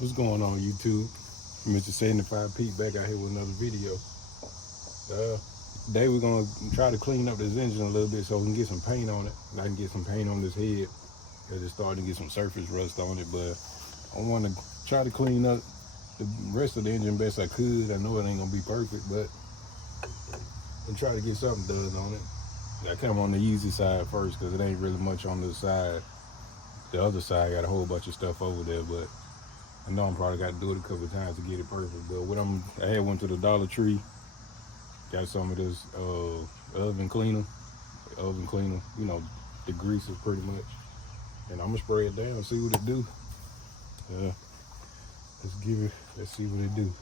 What's going on, YouTube? Mr. 75 Pete back out here with another video. Today we're gonna try to clean up this engine a little bit so we can get some paint on it. And I can get some paint on this head because it's starting to get some surface rust on it. But I want to try to clean up the rest of the engine best I could. I know it ain't gonna be perfect, but I'm try to get something done on it. I come on the easy side first because it ain't really much on this side. The other side got a whole bunch of stuff over there, but I know I'm probably got to do it a couple of times to get it perfect. But I had went to the Dollar Tree, got some of this oven cleaner, you know, the greases pretty much, and I'm gonna spray it down, see what it do. Let's see what it do.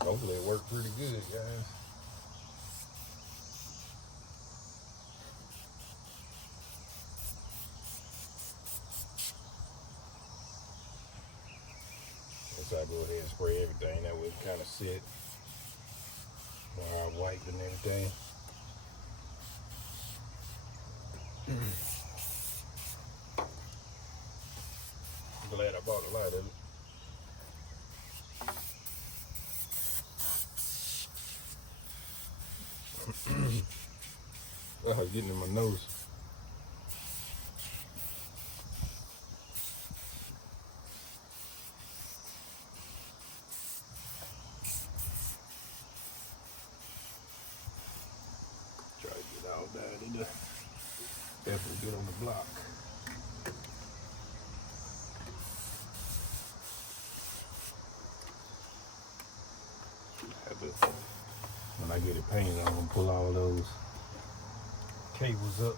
Hopefully it worked pretty good, guys. Guess I go ahead and spray everything. That way it kind of sit while I wipe and everything. I'm glad I bought a lot of it. Oh, it's getting in my nose. Try to get all down in there. Definitely get on the block. When I get it painted, I'm gonna pull all those cables up.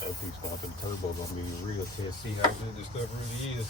That piece going through the turbo gonna be a real test, see how good this stuff really is.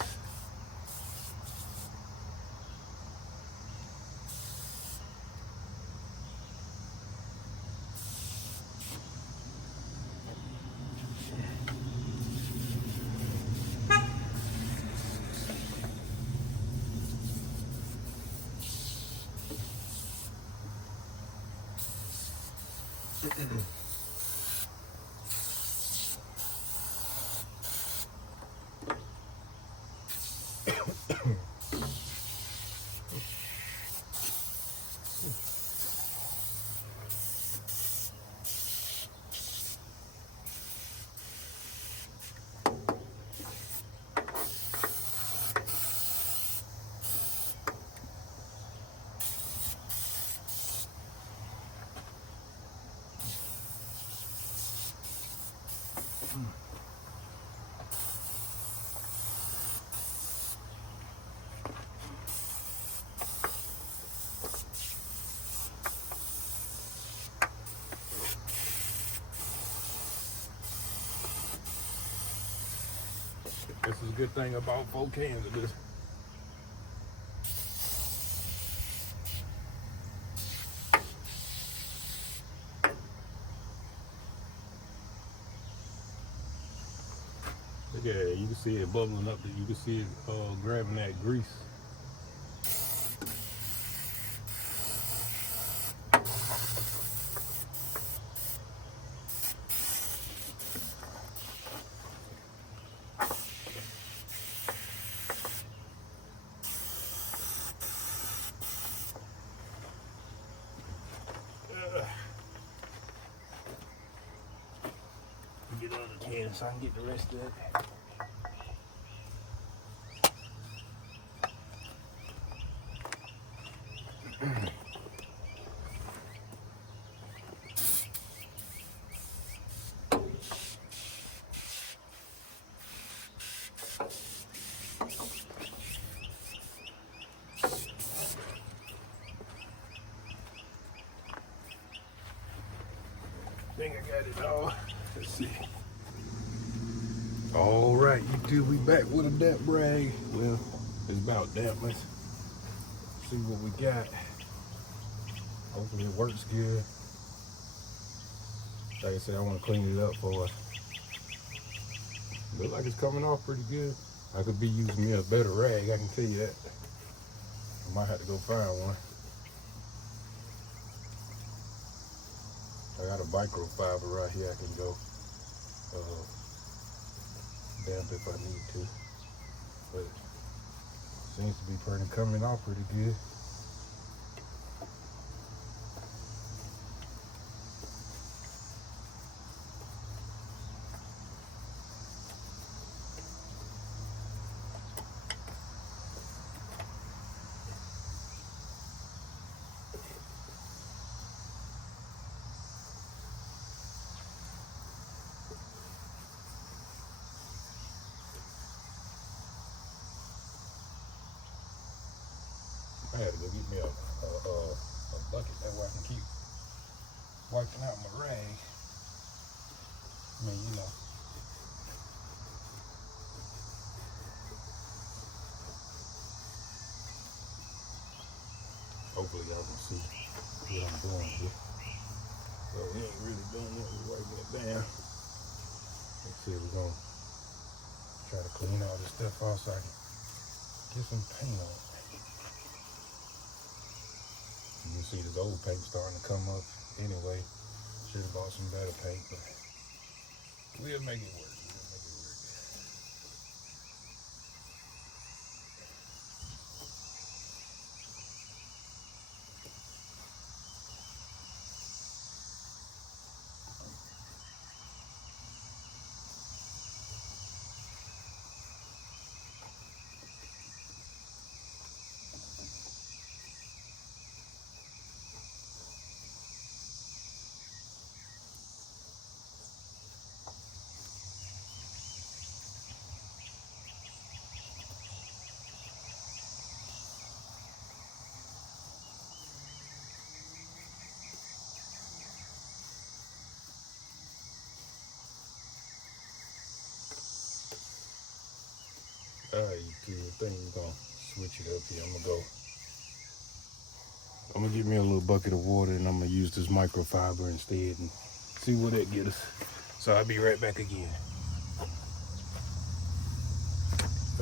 This is a good thing about 4 cans of this. Look at it, you can see it bubbling up, you can see it grabbing that grease. Get another can so I can get the rest of it. think I got it all. Let's see. All right, YouTube, we back with a damp rag. Well, it's about damp. Let's see what we got. Hopefully it works good. Like I said, I want to clean it up for us. Looks like it's coming off pretty good. I could be using me a better rag, I can tell you that. I might have to go find one. I got a microfiber right here I can go damp if I need to. But it seems to be coming off pretty good. I had to go get me a bucket that way I can keep wiping out my rag. I mean, you know. Hopefully y'all can see what I'm doing here. So we ain't really doing that, we're wiping it down. Let's see, we're gonna try to clean all this stuff off so I can get some paint on it. You can see this old paint starting to come up anyway. Should have bought some better paint, but we'll make it work. Alright, you two, I think we're gonna switch it up here. I'm gonna get me a little bucket of water and I'm gonna use this microfiber instead and see what that get us. So I'll be right back again.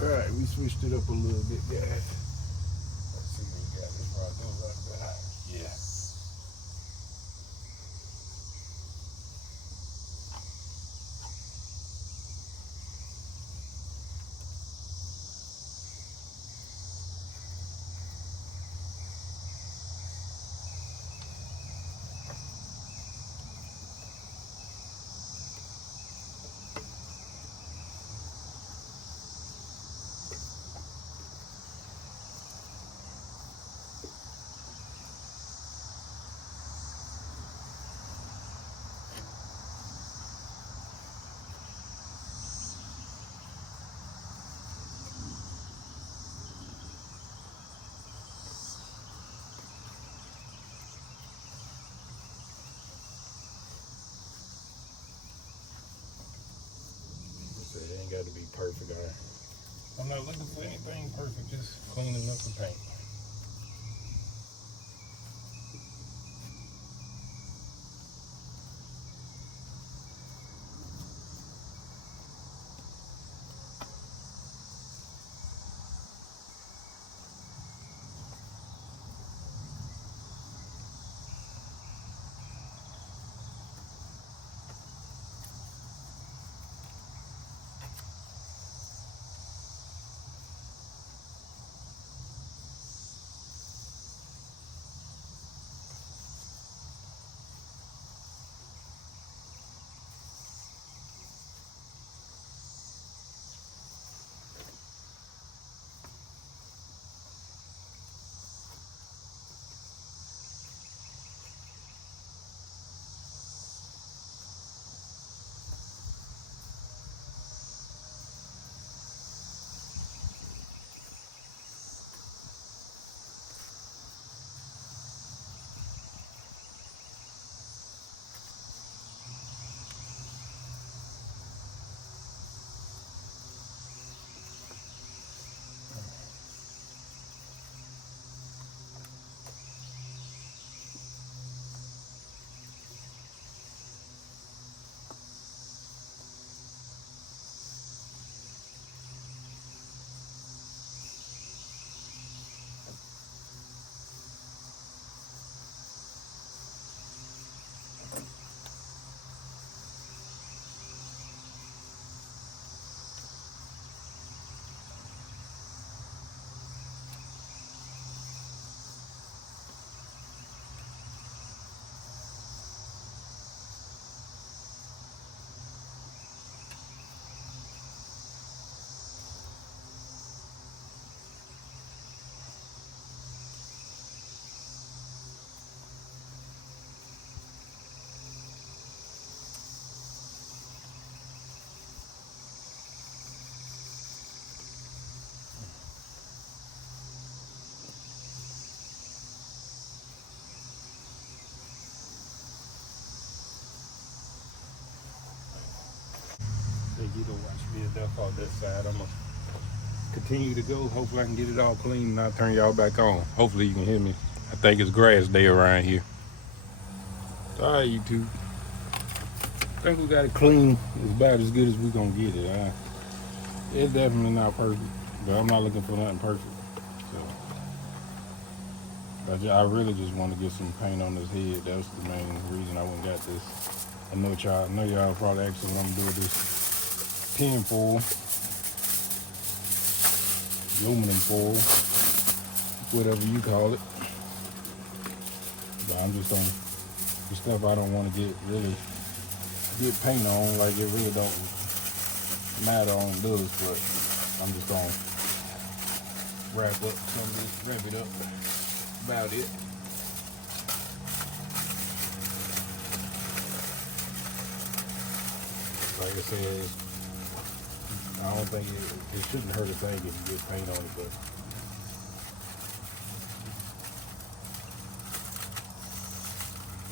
Alright, we switched it up a little bit, guys. Let's see what we got. This probably goes like that. Yeah. It ain't got to be perfect. I'm not looking for anything perfect, just cleaning up the paint. You don't watch me enough on this side. I'm gonna continue to go. Hopefully I can get it all clean and I'll turn y'all back on. Hopefully you can hear me. I think it's grass day around here. All right, YouTube. I think we got it clean. It's about as good as we gonna get it. It's definitely not perfect, but I'm not looking for nothing perfect. So I really just want to get some paint on this head. That was the main reason I went and got this. I know y'all probably asking what I'm doing with this tin foil, aluminum foil, whatever you call it. But I'm just on the stuff I don't want to get paint on, like it really don't matter on this, but I'm just gonna wrap up some of this, wrap it up, about it. Like I said, I don't think it shouldn't hurt a thing if you get paint on it, but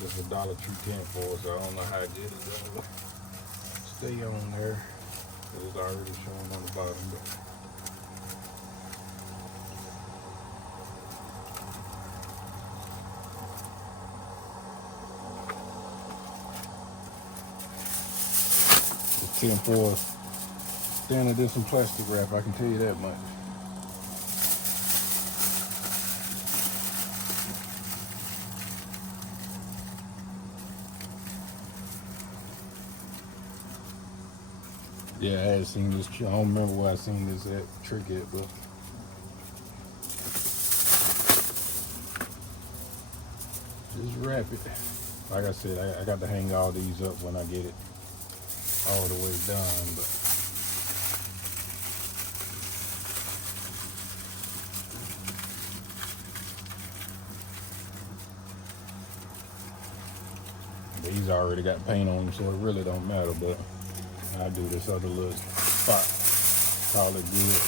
this is a Dollar Tree tin foil, so I don't know how good it's gonna stay on there. It's already showing on the bottom, but the tin foil thinner than some plastic wrap, I can tell you that much. Yeah, I had seen this. I don't remember where I seen this trick at, but just wrap it. Like I said, I got to hang all these up when I get it all the way done. But these already got paint on them, so it really don't matter. But I do this other little spot, call it good.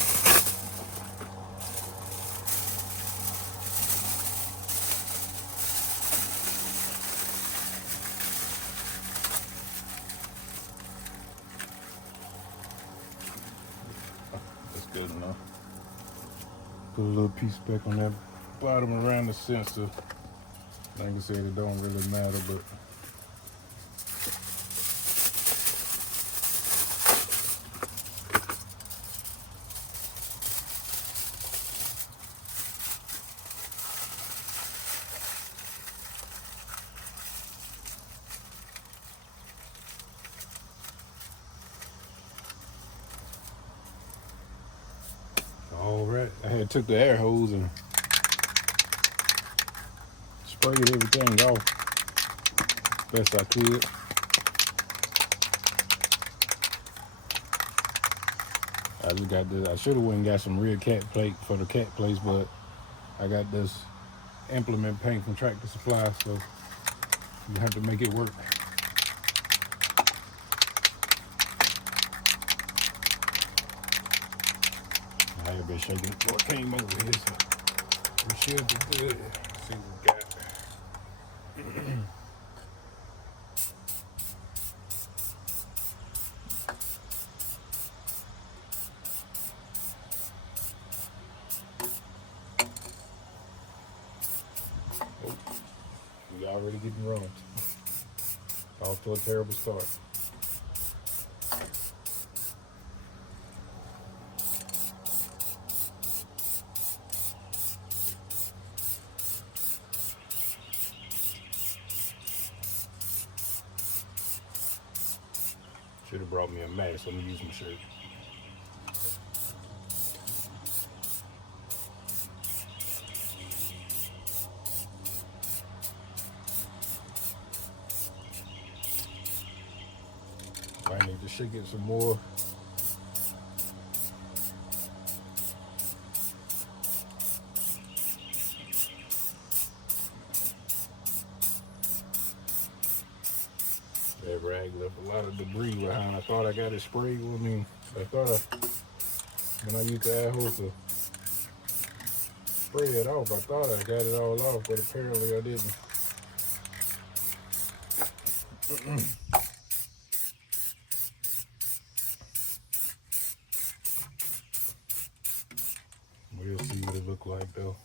That's good enough. Put a little piece back on that bottom around the sensor. Like I said, it don't really matter, but all right. I had took the air hose and sprayed everything off best I could. I just got this. I should have went and got some real cat plate for the cat place, but I got this implement paint from Tractor Supply, so you have to make it work. I have been shaking before it came over here, so we should be good. Let's see what we got. Oh, we already getting wrong. Off to a terrible start. Should have brought me a mask. Let me use my shirt. I need to shake it some more. That rag left a lot of debris behind. I thought I got it sprayed. When I used the air hose to spray it off, I thought I got it all off, but apparently I didn't. look like though.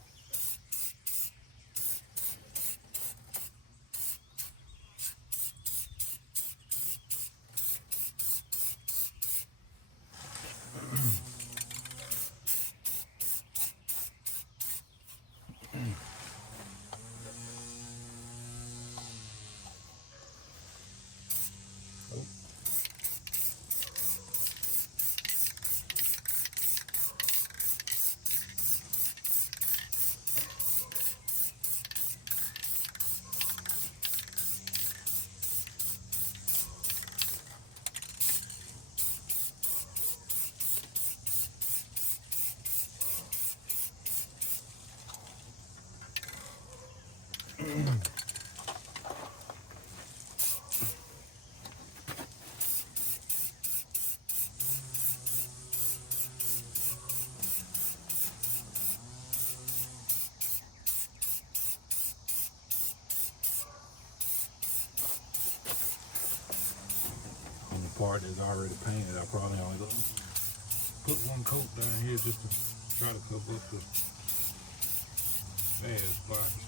On the part that's already painted, I probably only put one coat down here just to try to cover up the bad spots.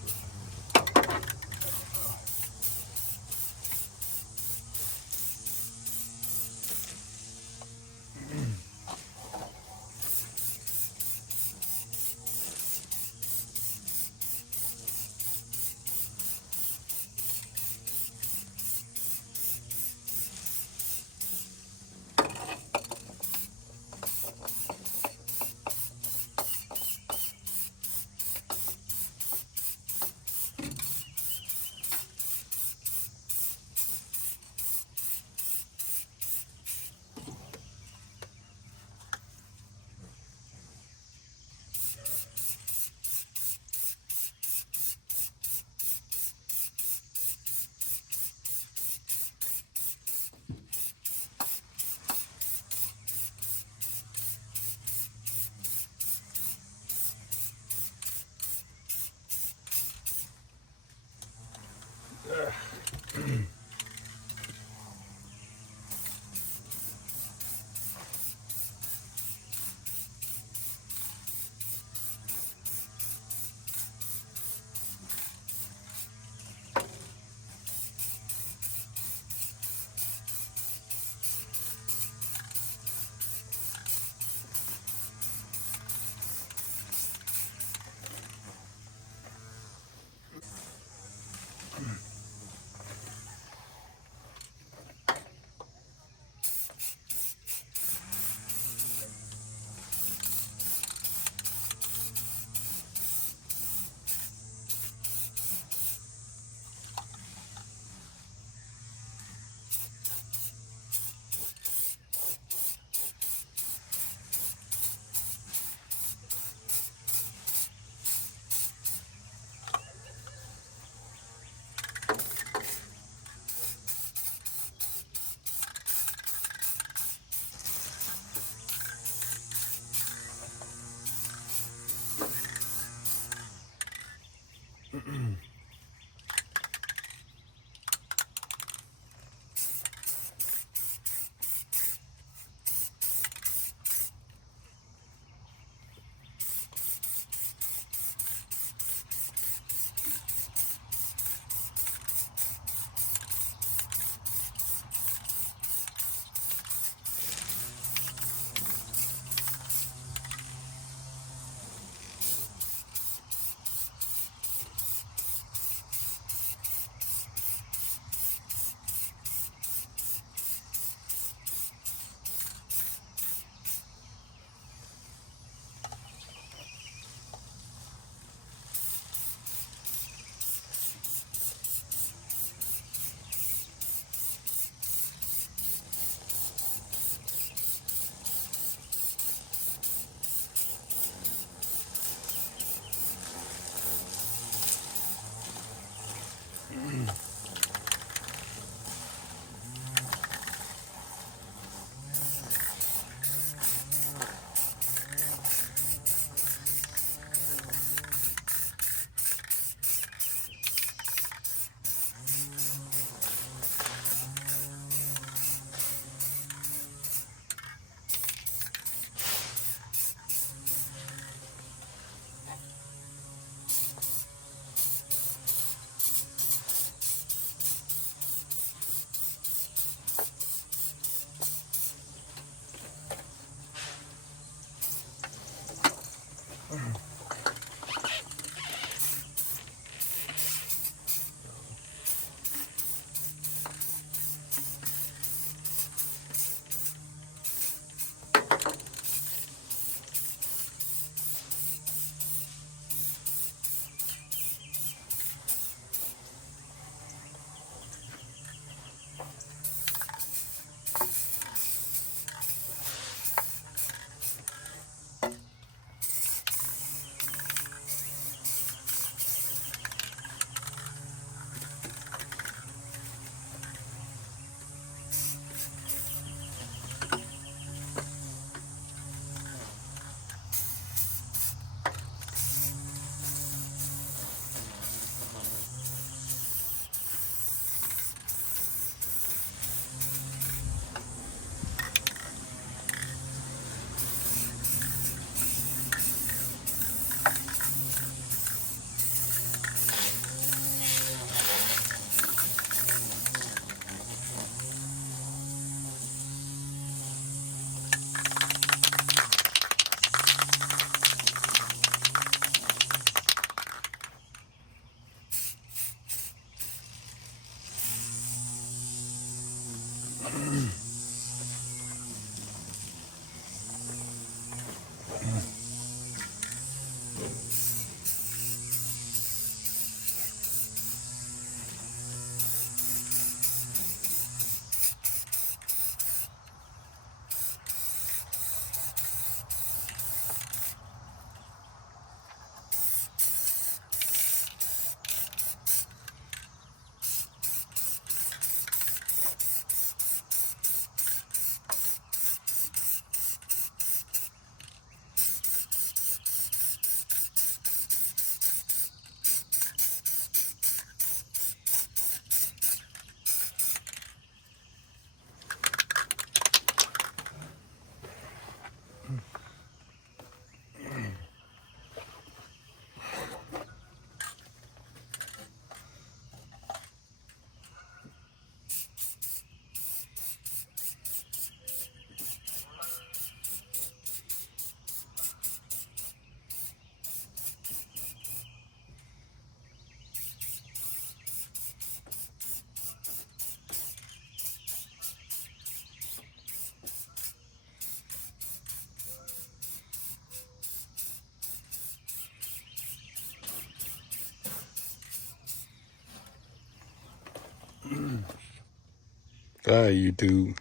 Hi, YouTube.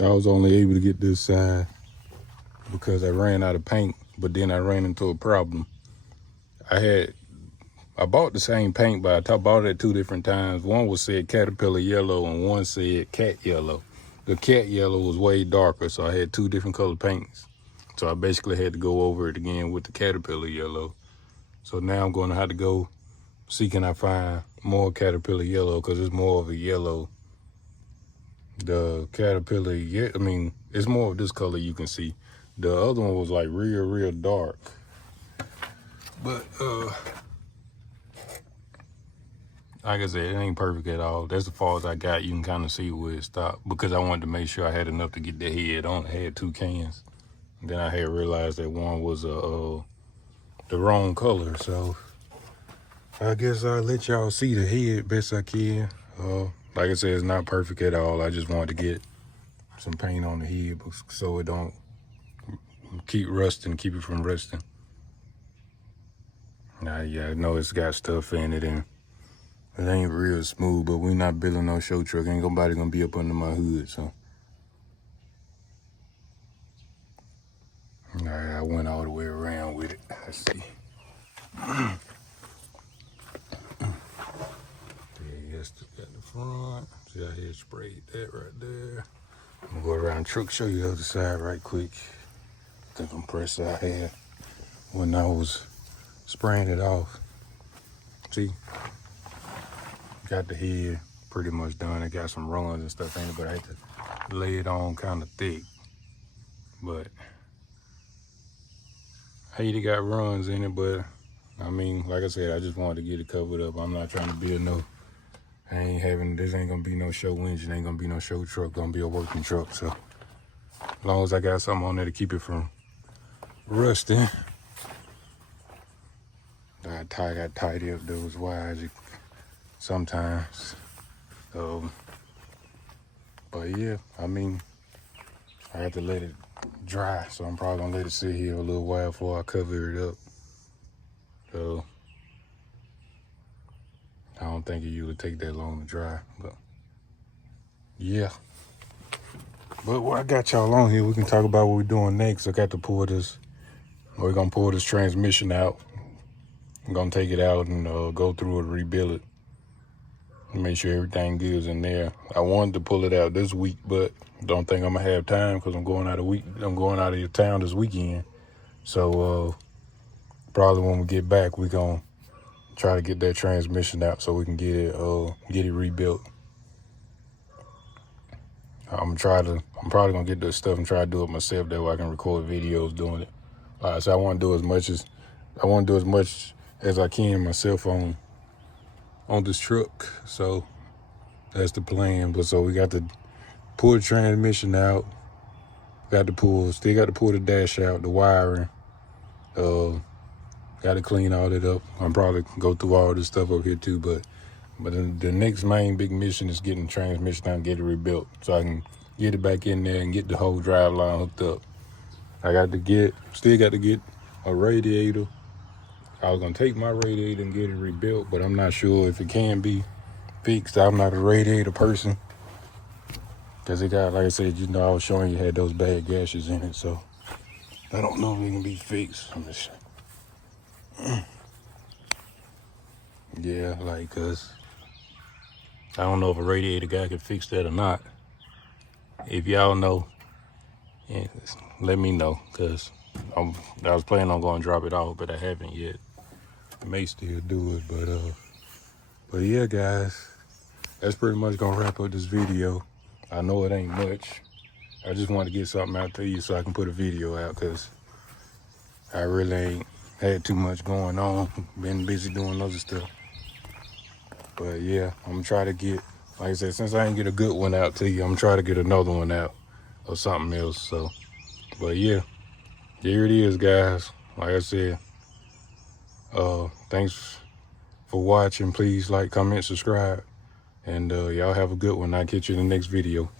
I was only able to get this side because I ran out of paint, but then I ran into a problem. I bought the same paint, but I bought it at 2 different times. One was said Caterpillar yellow and one said cat yellow. The cat yellow was way darker, so I had 2 different color paints. So I basically had to go over it again with the Caterpillar yellow. So now I'm going to have to go see can I find more Caterpillar yellow, because it's more of a yellow. The Caterpillar, I mean, it's more of this color you can see. The other one was like real dark. But like I said, it ain't perfect at all. That's the far as I got. You can kind of see where it stopped, because I wanted to make sure I had enough to get the head on. I had 2 cans. And then I had realized that one was the wrong color. So I guess I'll let y'all see the head best I can. Like I said, it's not perfect at all. I just wanted to get some paint on the head so it don't keep rusting, keep it from rusting. Now, yeah, I know it's got stuff in it and it ain't real smooth, but we not building no show truck. Ain't nobody gonna be up under my hood, so. All right, I went all the way around with it. Let's see. Still got the front. See, I had sprayed that right there. I'm gonna go around the truck, show you the other side right quick. The compressor I had when I was spraying it off. See, got the head pretty much done. I got some runs and stuff in it, but I had to lay it on kind of thick. But I either got runs in it, but I mean, like I said, I just wanted to get it covered up. I'm not trying to build no, this ain't gonna be no show engine, ain't gonna be no show truck, gonna be a working truck. So as long as I got something on there to keep it from rusting. I got tidy up those wires sometimes. But yeah, I mean, I have to let it dry, so I'm probably gonna let it sit here a little while before I cover it up. So I don't think it usually take that long to dry, but yeah. But what I got y'all on here, we can talk about what we're doing next. I got to pull this, we're gonna pull this transmission out. I'm gonna take it out and go through it, rebuild it, and make sure everything good is in there. I wanted to pull it out this week, but don't think I'm gonna have time because I'm going out of town this weekend. So probably when we get back, we're gonna try to get that transmission out so we can get it rebuilt. I'm probably gonna get this stuff and try to do it myself. That way I can record videos doing it. So I want to do as much as I can myself on this truck. So that's the plan. But so we got to pull the transmission out. Still got to pull the dash out, the wiring. Got to clean all that up. I'm probably go through all this stuff up here too, but But the next main big mission is getting the transmission out and get it rebuilt, so I can get it back in there and get the whole drive line hooked up. I still got to get a radiator. I was gonna take my radiator and get it rebuilt, but I'm not sure if it can be fixed. I'm not a radiator person, because it got, like I said, I was showing you had those bad gashes in it, so I don't know if it can be fixed. Yeah, like, cause I don't know if a radiator guy can fix that or not. If y'all know, yeah, let me know, cause I was planning on going to drop it off, but I haven't yet. I may still do it, but yeah, guys, that's pretty much gonna wrap up this video. I know it ain't much. I just want to get something out to you so I can put a video out, cause I really ain't had too much going on. Been busy doing other stuff. But yeah, I'm gonna try to get, like I said, since I ain't get a good one out to you, I'm gonna try to get another one out or something else. So, but yeah, here it is, guys. Like I said, thanks for watching. Please like, comment, subscribe, and y'all have a good one. I'll catch you in the next video.